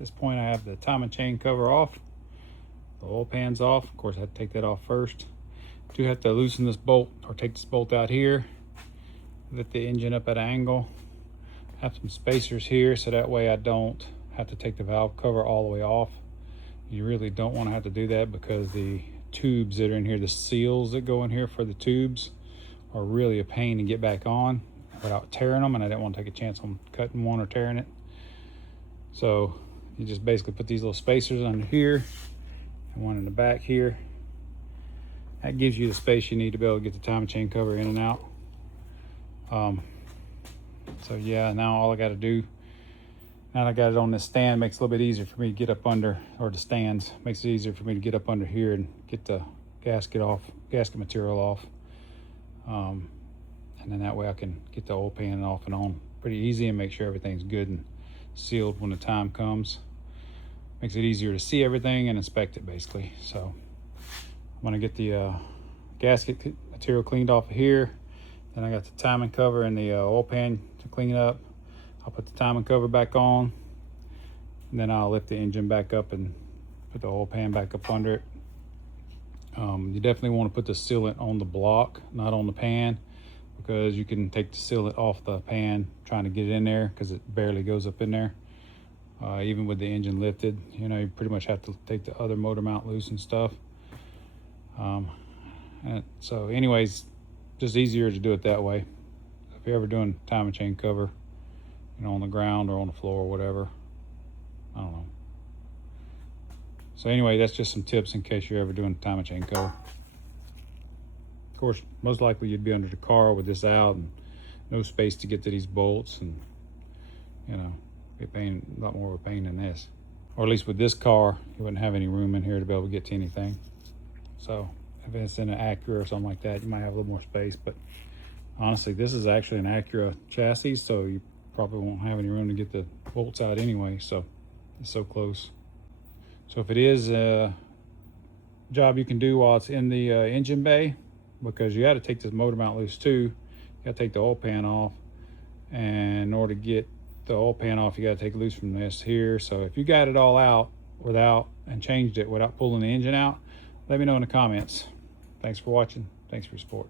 this point I have the timing chain cover off, the oil pan's off. Of course I have to take that off first. Do have to loosen this bolt, or take this bolt out here, lift the engine up at an angle. Have some spacers here so that way I don't have to take the valve cover all the way off. You really don't want to have to do that because the tubes that are in here, the seals that go in here for the tubes, are really a pain to get back on without tearing them, and I didn't want to take a chance on cutting one or tearing it. So you just basically put these little spacers under here and one in the back here. That gives you the space you need to be able to get the timing chain cover in and out. So yeah, now all I got to do, now that I got it on this stand, makes it a little bit easier for me to get up under, or the stands makes it easier for me to get up under here and get the gasket material off. And then that way I can get the oil pan off and on pretty easy and make sure everything's good and sealed when the time comes. Makes it easier to see everything and inspect it basically. So I'm gonna get the gasket material cleaned off of here. Then I got the timing cover and the oil pan to clean up. I'll put the timing cover back on, and then I'll lift the engine back up and put the oil pan back up under it. You definitely want to put the sealant on the block, not on the pan, because you can take the sealant off the pan trying to get it in there because it barely goes up in there. Even with the engine lifted, you know, you pretty much have to take the other motor mount loose and stuff. And so anyways, just easier to do it that way. If you're ever doing timing chain cover, you know, on the ground or on the floor or whatever, I don't know. So anyway, that's just some tips in case you're ever doing timing chain cover. Of course, most likely you'd be under the car with this out and no space to get to these bolts, and you know, be a lot more of a pain than this. Or at least with this car, you wouldn't have any room in here to be able to get to anything. So if it's in an Acura or something like that, you might have a little more space, but honestly, this is actually an Acura chassis, so you probably won't have any room to get the bolts out anyway, so it's so close. So if it is a job you can do while it's in the engine bay, because you got to take this motor mount loose too, you got to take the oil pan off, and in order to get the oil pan off, you got to take it loose from this here. So if you got it all out without, and changed it without pulling the engine out, let me know in the comments. Thanks for watching. Thanks for your support.